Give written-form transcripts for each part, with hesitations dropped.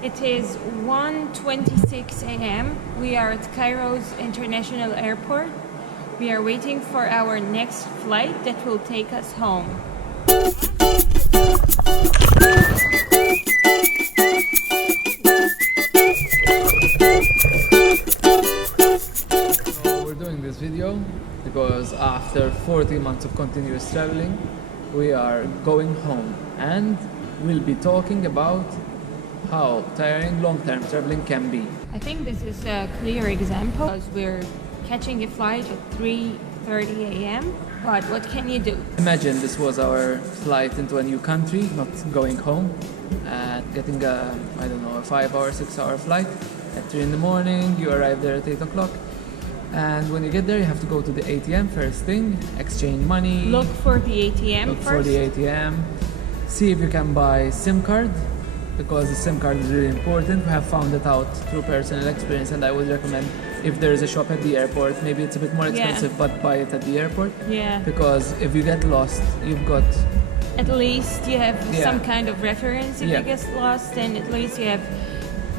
It is 1:26 a.m. We are at Cairo's International Airport. We are waiting for our next flight that will take us home. So we're doing this video because after 40 months of continuous traveling, we are going home and we'll be talking about how tiring long-term traveling can be. I think this is a clear example because we're catching a flight at 3:30 a.m. But what can you do? Imagine this was our flight into a new country, not going home, and getting a, I don't know, a 5-hour, 6-hour flight at 3 in the morning. You arrive there at 8 o'clock. And when you get there, you have to go to the ATM first thing, exchange money. Look for the ATM Look first. for the ATM. See if you can buy SIM card, because the SIM card is really important. We have found it out through personal experience, and I would recommend if there is a shop at the airport, maybe it's a bit more expensive, but buy it at the airport. Yeah. Because if you get lost, you've got... At least you have Yeah. some kind of reference if Yeah. you get lost, and at least you have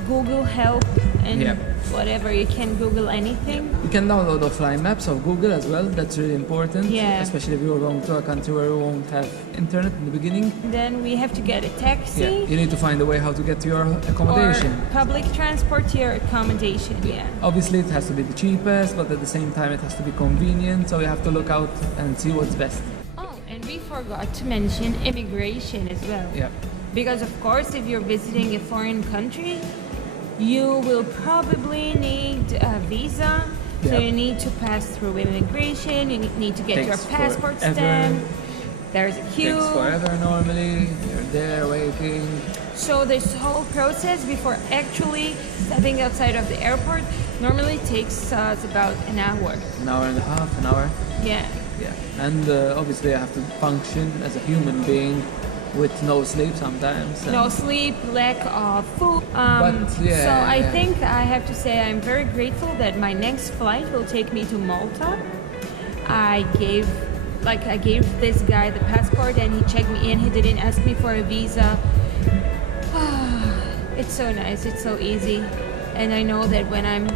Google Help and Yeah. whatever. You can Google anything. You can download offline maps of Google as well. That's really important, Yeah. especially if you're going to a country where you won't have internet in the beginning. Then we have to get a taxi. Yeah, you need to find a way how to get to your accommodation. Or public transport to your accommodation, yeah. Obviously, it has to be the cheapest, but at the same time, it has to be convenient. So you have to look out and see what's best. Oh, and we forgot to mention immigration as well. Yeah. Because of course, if you're visiting a foreign country, you will probably need a visa. So Yeah. you need to pass through immigration. You need to get your Takes passport forever. stamp. There's a queue. Takes forever normally. You're there waiting. So this whole process before actually stepping outside of the airport normally takes us about an hour. An hour and a half, an hour. Yeah. Yeah. And obviously, I have to function as a human being with no sleep sometimes. No sleep, lack of food. yeah, so I yeah. think I have to say I'm very grateful that my next flight will take me to Malta. I gave this guy the passport and he checked me in. He didn't ask me for a visa. It's so nice. It's so easy. And I know that when I'm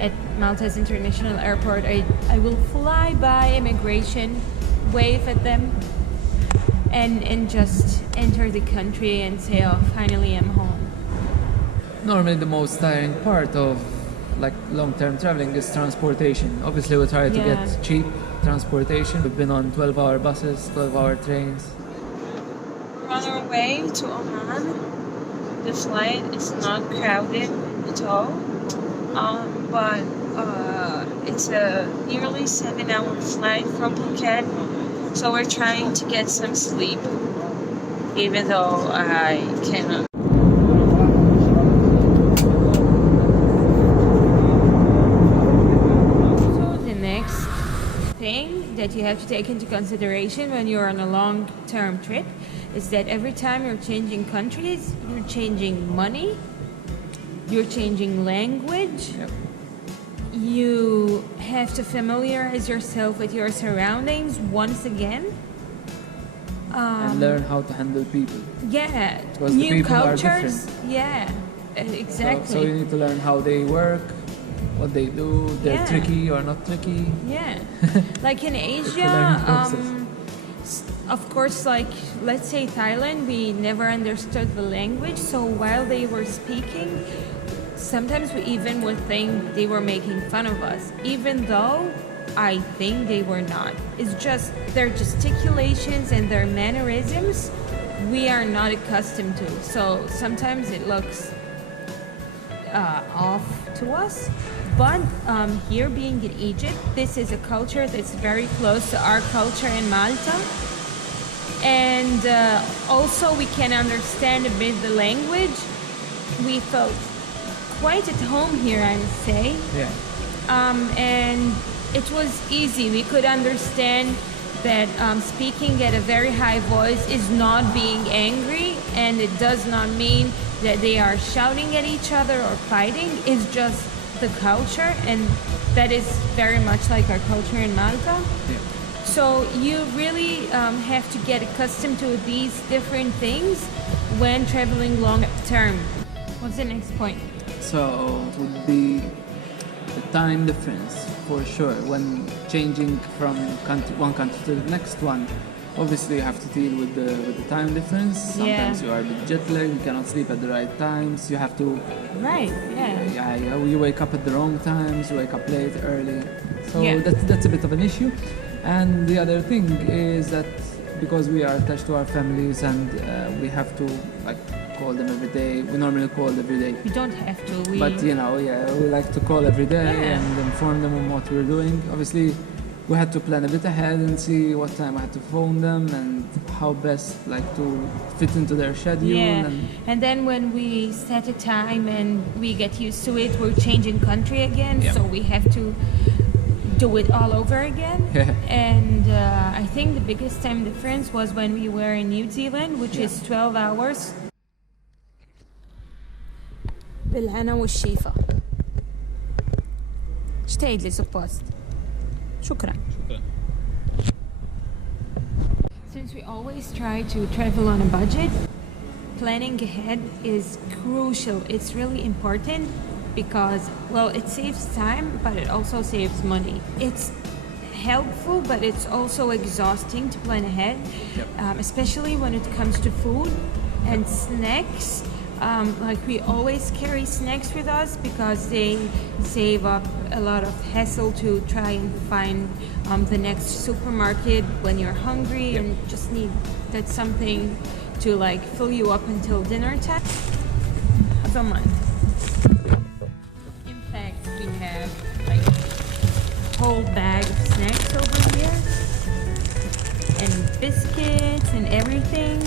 at Malta's International Airport, I will fly by immigration, wave at them, and just enter the country and say, oh, finally I'm home. Normally, the most tiring part of like long-term traveling is transportation. Obviously, we try to Yeah. get cheap transportation. We've been on 12-hour buses, 12-hour trains. We're on our way to Oman. The flight is not crowded at all, but it's a nearly 7-hour flight from Phuket, so we're trying to get some sleep, even though I cannot. That you have to take into consideration when you're on a long-term trip is that every time you're changing countries, you're changing money, you're changing language. Yep. You have to familiarize yourself with your surroundings once again. And learn how to handle people. Yeah, Because the new people are cultures. different. Yeah, exactly. So you need to learn how they work, what they do, they're Yeah. tricky or not tricky. Yeah, like in learning Asia, process. of course, like let's say Thailand, we never understood the language. So while they were speaking, sometimes we even would think they were making fun of us, even though I think they were not. It's just their gesticulations and their mannerisms we are not accustomed to. So sometimes it looks off to us. But here being in Egypt, this is a culture that's very close to our culture in Malta. And also we can understand a bit the language. We felt quite at home here, I would say. Yeah. And it was easy. We could understand that speaking at a very high voice is not being angry, and it does not mean that they are shouting at each other or fighting. It's just the culture, and that is very much like our culture in Malta. Yeah. So you really have to get accustomed to these different things when traveling long term. What's the next point? So it would be the time difference for sure when changing from one country to the next one. Obviously, you have to deal with the time difference. Sometimes you are a bit jet lagged, you cannot sleep at the right times. You have to. Right. Yeah. You wake up at the wrong times. You wake up late, early. So Yeah. that's a bit of an issue. And the other thing is that because we are attached to our families and we have to like call them every day. We normally call every day. We don't have to. But we like to call every day and inform them on what we're doing. Obviously, we had to plan a bit ahead and see what time I had to phone them and how best like to fit into their schedule. Yeah, and then when we set a time and we get used to it, we're changing country again, so we have to do it all over again. And I think the biggest time difference was when we were in New Zealand, which is 12 hours. بالهنا والشيفة. ايش تعيد لي supposed؟ شكرا. Since we always try to travel on a budget, planning ahead is crucial. It's really important because, well, it saves time, but it also saves money. It's helpful, but it's also exhausting to plan ahead, especially when it comes to food and snacks. Like we always carry snacks with us because they save up a lot of hassle to try and find the next supermarket when you're hungry and just need that something to like fill you up until dinner time. I don't mind. In fact, we have like a whole bag of snacks over here and biscuits and everything.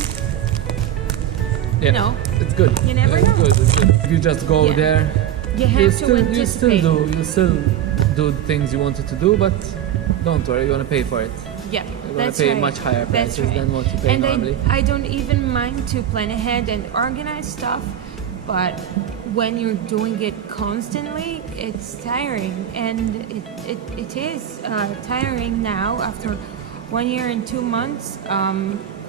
Yeah, No, it's good. You never know. It's good. If you just go there, you have to anticipate. You still do the things you wanted to do, but don't worry, you're gonna pay for it. Yeah, You're gonna pay much higher prices than what you pay and normally. I don't even mind to plan ahead and organize stuff, but when you're doing it constantly, it's tiring, and it is tiring now after 1 year and 2 months.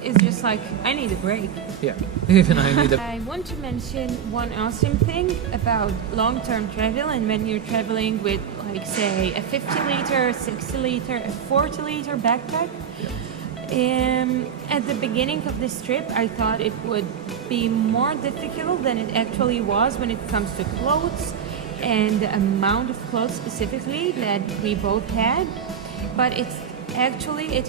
It's just like, I need a break. Yeah, even I need a... I want to mention one awesome thing about long-term travel, and when you're traveling with, like, say, a 50-liter, 60-liter, a 40-liter backpack. At the beginning of this trip, I thought it would be more difficult than it actually was when it comes to clothes and the amount of clothes specifically that we both had. But it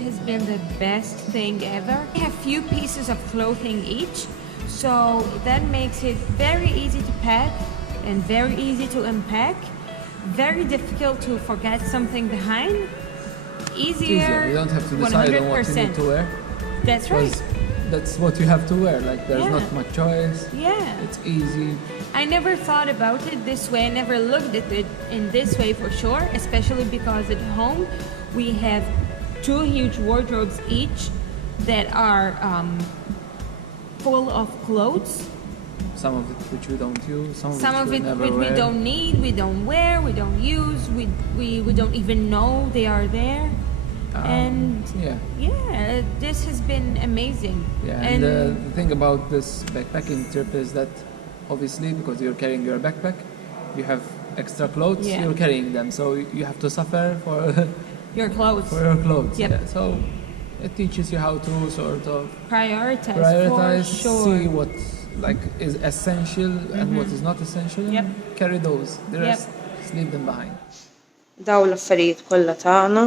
has been the best thing ever. We have few pieces of clothing each, so that makes it very easy to pack and very easy to unpack. Very difficult to forget something behind. Easier. You don't have to decide 100%. On what you need to wear. That's right. That's what you have to wear. Like there's not much choice. Yeah. It's easy. I never thought about it this way. I never looked at it in this way for sure, especially because at home we have 2 huge wardrobes each that are full of clothes. Some of it which we don't use, some of it which we don't need, we don't wear, we don't use, we don't even know they are there. And this has been amazing. Yeah, and the thing about this backpacking trip is that obviously because you're carrying your backpack, you have extra clothes, you're carrying them, so you have to suffer for your clothes. For your clothes. Yep. Yeah. So it teaches you how to sort of prioritize for sure. See what like is essential and what is not essential. And carry those. The rest, just leave them behind. Daw l-affarijiet kollha tagħna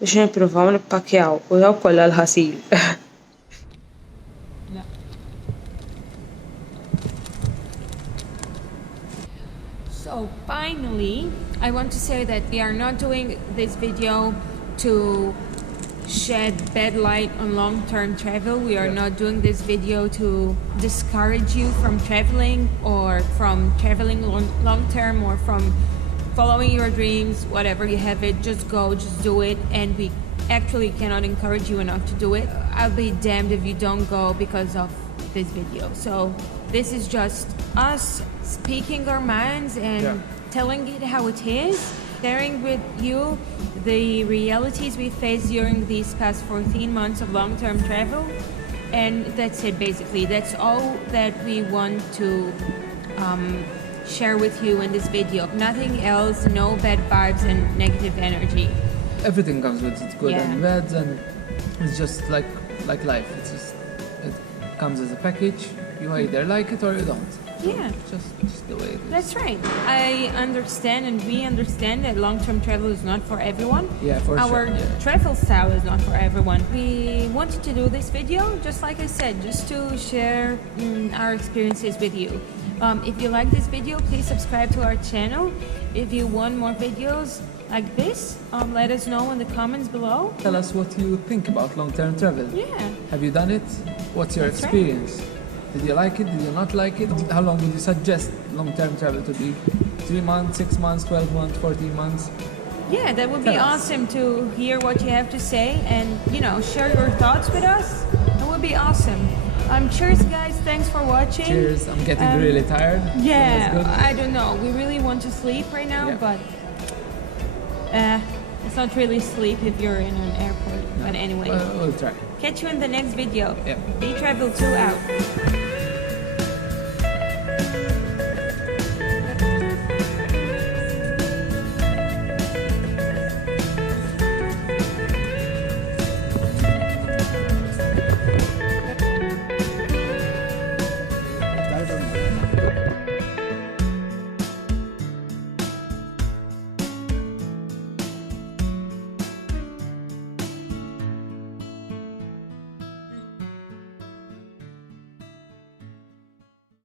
biex nippruvaw nippakjaw u daw kollha l-ħasil. So finally, I want to say that we are not doing this video to shed bad light on long-term travel. We are not doing this video to discourage you from traveling or from traveling long-term or from following your dreams. Whatever you have it, just go, just do it. And we actually cannot encourage you enough to do it. I'll be damned if you don't go because of this video. So this is just us speaking our minds and telling it how it is, sharing with you the realities we faced during these past 14 months of long-term travel. And that's it basically. That's all that we want to share with you in this video. Nothing else, no bad vibes and negative energy. Everything comes with its good Yeah. and bad, and it's just like life. It comes as a package. You either like it or you don't. Yeah. Just the way it is. That's right. I understand and we understand that long-term travel is not for everyone. Yeah, for Our sure. Yeah. travel style is not for everyone. We wanted to do this video, just like I said, just to share our experiences with you. If you like this video, please subscribe to our channel. If you want more videos like this, let us know in the comments below. Tell us what you think about long-term travel. Yeah. Have you done it? What's your That's right. experience? Did you like it? Did you not like it? How long would you suggest long-term travel to be? 3 months, 6 months, 12 months, 14 months? Yeah, that would be Tell us. awesome to hear what you have to say and, share your thoughts with us. That would be awesome. Cheers, guys. Thanks for watching. Cheers. I'm getting really tired. so that's Yeah, good. I don't know. We really want to sleep right now, Yeah. but it's not really sleep if you're in an airport. But anyway, We'll try. catch you in the next video. Yeah. Day Travel 2 out.